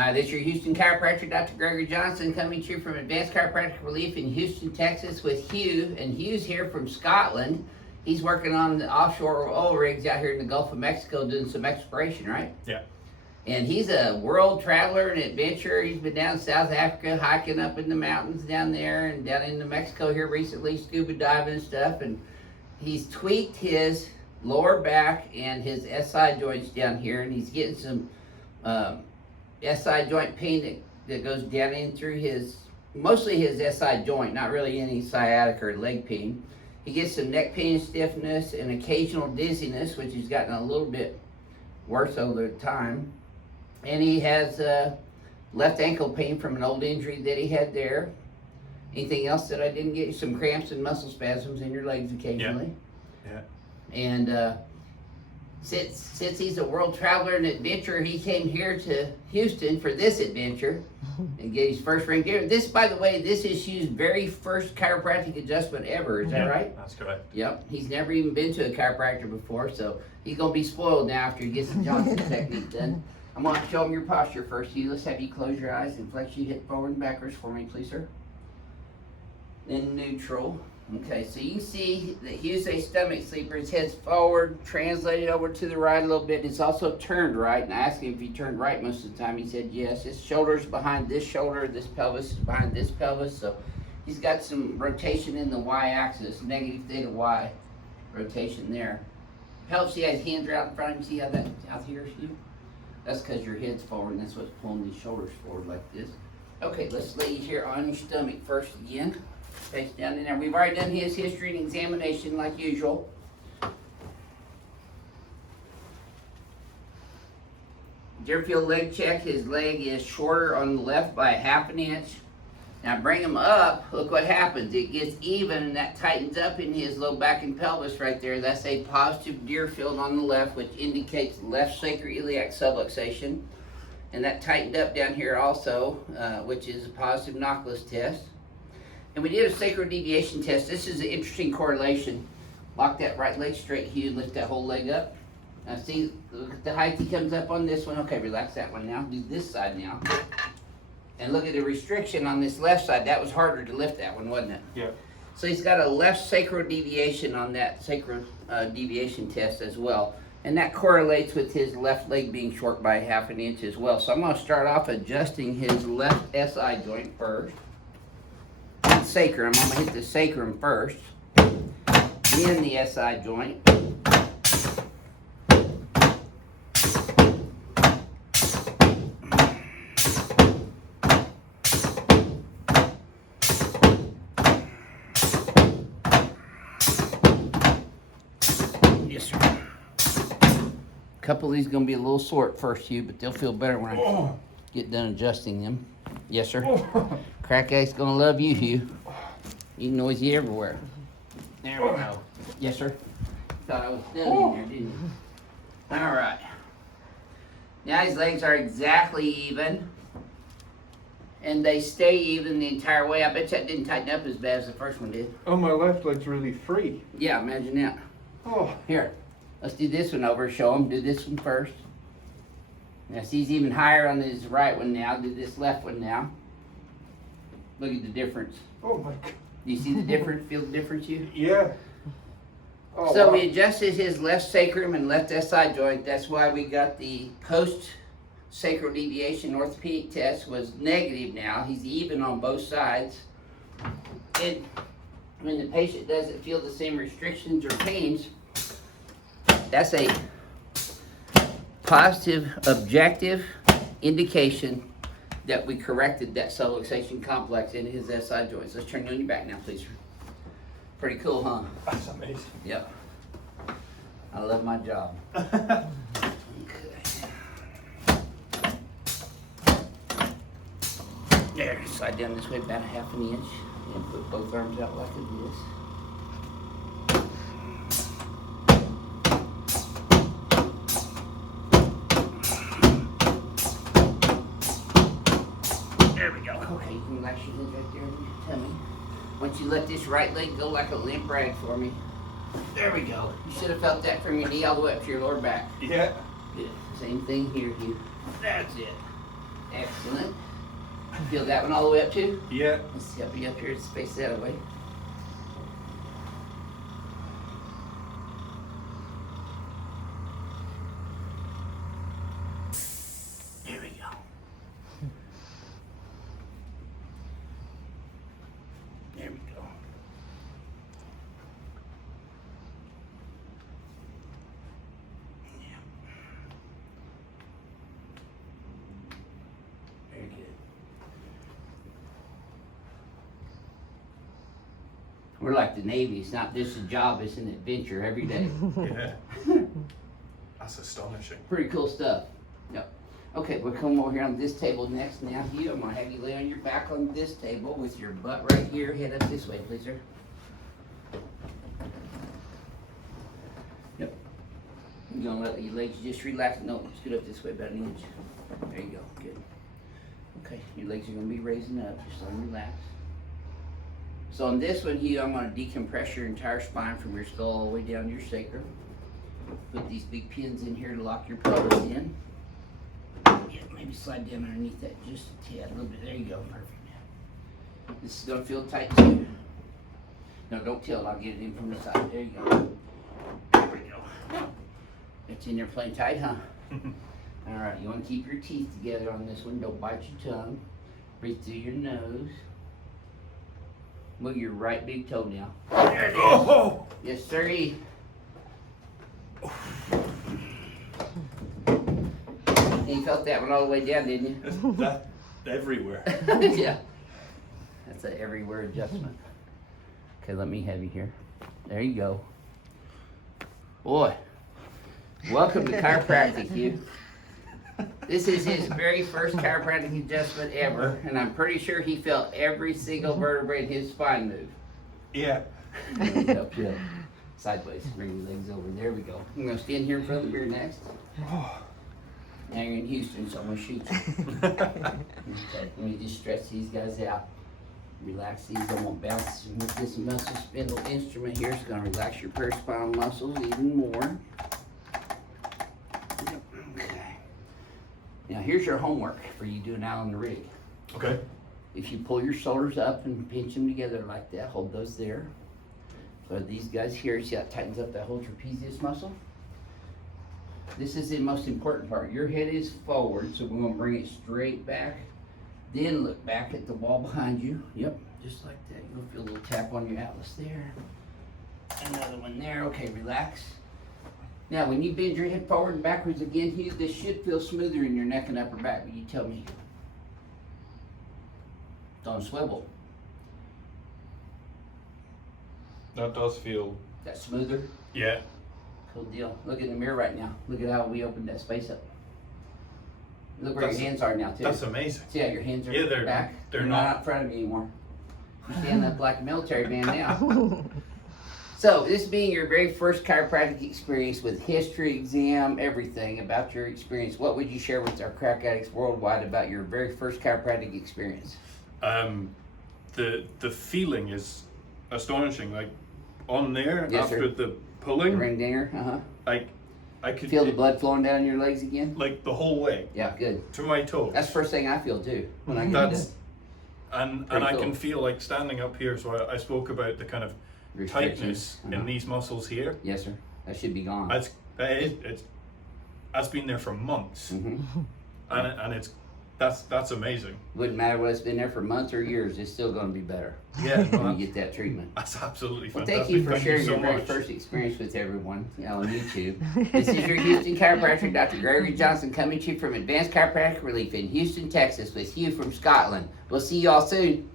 Hi, this is your Houston chiropractor, Dr. Gregory Johnson, coming to you from Advanced Chiropractic Relief in Houston, Texas with Hugh. And Hugh's here from Scotland. He's working on the offshore oil rigs out here in the Gulf of Mexico doing some exploration, right? Yeah. And he's a world traveler and adventurer. He's been down South Africa, hiking up in the mountains down there, and down into Mexico here recently, scuba diving and stuff. And he's tweaked his lower back and his SI joints down here, and he's getting some SI joint pain that goes down in through his, mostly his SI joint, not really any sciatic or leg pain. He gets some neck pain and stiffness and occasional dizziness, which has gotten a little bit worse over time. And he has left ankle pain from an old injury that he had there. Anything else that I didn't get? Some cramps and muscle spasms in your legs occasionally. Yeah. And since he's a world traveler and adventurer, he came here to Houston for this adventure and get his first ring gear. This, by the way, this is Hugh's very first chiropractic adjustment ever. Is that right? That's correct. Yep. He's never even been to a chiropractor before, so he's going to be spoiled now after he gets the Johnson technique done. I'm going to show him your posture first, Hugh. Let's have you close your eyes and flex your hip forward and backwards for me, please, sir. Then neutral. Okay, so you can see that Hugh's a stomach sleeper. His head's forward, translated over to the right a little bit. It's also turned right, and I asked him if he turned right most of the time. He said yes. His shoulder's behind this shoulder, this pelvis is behind this pelvis, so he's got some rotation in the y-axis, negative theta y rotation there. Helps he has hands out in front of him. See how that out here, Hugh? That's because your head's forward, and that's what's pulling these shoulders forward like this. Okay, let's lay you here on your stomach first again. Face down in there. We've already done his history and examination like usual. Deerfield leg check. His leg is shorter on the left by 1/2 inch. Now bring him up. Look what happens. It gets even and that tightens up in his low back and pelvis right there. That's a positive Deerfield on the left, which indicates left sacroiliac subluxation. And that tightened up down here also, which is a positive Knockless test. And we did a sacral deviation test. This is an interesting correlation. Lock that right leg straight, Hugh. Lift that whole leg up. Now see, look at the height he comes up on this one. Okay, relax that one now. Do this side now. And look at the restriction on this left side. That was harder to lift that one, wasn't it? Yeah. So he's got a left sacral deviation on that sacral deviation test as well. And that correlates with his left leg being short by 1/2 inch as well. So I'm going to start off adjusting his left SI joint first. Sacrum. I'm going to hit the sacrum first, then the SI joint. Yes, sir. A couple of these are going to be a little sore at first, Hugh, but they'll feel better when I get done adjusting them. Yes, sir. Crack Ace gonna love you, Hugh. You noisy everywhere. There we go. Yes, sir. Thought I was still in there, didn't you? All right. Now his legs are exactly even, and they stay even the entire way. I bet you that didn't tighten up as bad as the first one did. Oh, my left leg's really free. Yeah, imagine that. Oh. Here, let's do this one over. Show him. Do this one first. Now, see, he's even higher on his right one now. Do this left one now. Look at the difference. Oh my God. Do you see the difference? Feel the difference, you? Yeah. Oh, So wow. we adjusted his left sacrum and left SI joint. That's why we got the post-sacral deviation orthopedic test was negative now. He's even on both sides. And when the patient doesn't feel the same restrictions or pains, that's a positive, objective indication that we corrected that subluxation complex in his SI joints. Let's turn you on your back now, please. Pretty cool, huh? That's amazing. Yep. I love my job. There, slide down this way about 1/2 inch and put both arms out like this. There we go. Okay, you can relax your head right there in your tummy. Once you let this right leg go like a limp rag for me. There we go. You should have felt that from your knee all the way up to your lower back. Yeah. Good. Same thing here, Hugh. That's it. Excellent. Excellent. Feel that one all the way up too? Yeah. Let's help you up here to space that away. There we go. There we go. Yeah. Very good. We're like the Navy. It's not just a job, it's an adventure every day. Yeah. That's astonishing. Pretty cool stuff. Yep. Okay, we'll come over here on this table next. Now, Hugh, I'm gonna have you lay on your back on this table with your butt right here. Head up this way, please, sir. Yep. You're gonna let your legs just relax. No, scoot up this way about an inch. There you go. Good. Okay, your legs are gonna be raising up. Just let them relax. So on this one, Hugh, I'm gonna decompress your entire spine from your skull all the way down to your sacrum. Put these big pins in here to lock your pelvis in. Yeah, maybe slide down underneath that just a tad, a little bit. There you go, perfect. This is gonna feel tight too. No, don't tilt, I'll get it in from the side. There you go. There we go. It's in there playing tight, huh? All right, you wanna keep your teeth together on this one. Don't bite your tongue. Breathe through your nose. Move your right big toenail. There it is. Oh! Yes, sirree. You felt that one all the way down, didn't you? That's everywhere. Yeah. That's an everywhere adjustment. Okay, let me have you here. There you go. Boy, welcome to chiropractic, Hugh. This is his very first chiropractic adjustment ever, and I'm pretty sure he felt every single vertebrae in his spine move. Yeah. Up, yeah. Sideways, bring your legs over. There we go. I'm gonna stand here in front of the mirror next. Now you're in Houston, so I'm gonna shoot you. Okay, let me just stretch these guys out. Relax these. I'm gonna bounce with this muscle spindle instrument here. It's gonna relax your perispinal muscles even more. Okay. Now here's your homework for you doing out on the rig. Okay. If you pull your shoulders up and pinch them together like that, hold those there. So these guys here, see how it tightens up that whole trapezius muscle? This is the most important part. Your head is forward, so we're gonna bring it straight back. Then look back at the wall behind you. Yep, just like that. You'll feel a little tap on your atlas there. Another one there. Okay, relax. Now, when you bend your head forward and backwards again, Hugh, this should feel smoother in your neck and upper back, but you tell me. Don't swivel. That does feel. That smoother? Yeah. Cool deal. Look in the mirror right now. Look at how we opened that space up. Look where That's- your hands are now, too. That's amazing. See how your hands are Yeah, they're- back? they're not not- out in front of you anymore. You stand up like a military man now. So, this being your very first chiropractic experience with history, exam, everything about your experience, what would you share with our crack addicts worldwide about your very first chiropractic experience? The feeling is astonishing. Like on there Yes, after sir. the The pulling, ring dinger, I could Feel the blood flowing down your legs again? like the whole way Yeah, good. to my toes. That's the first thing I feel too when I get That's done. and Pretty I cool. can feel like standing up here. So I spoke about the kind of Restrictions. tightness in these muscles here. Yes, sir. That should be gone. That's been there for months, Mhm. and that's amazing. Wouldn't matter whether it's been there for months or years, it's still going to be better Yeah, when you get that treatment. that's absolutely Well, fantastic. thank you for sharing so your very much. first experience with everyone on YouTube. This is your Houston chiropractor, Dr. Gregory Johnson, coming to you from Advanced Chiropractic Relief in Houston, Texas, with Hugh from Scotland. We'll see you all soon.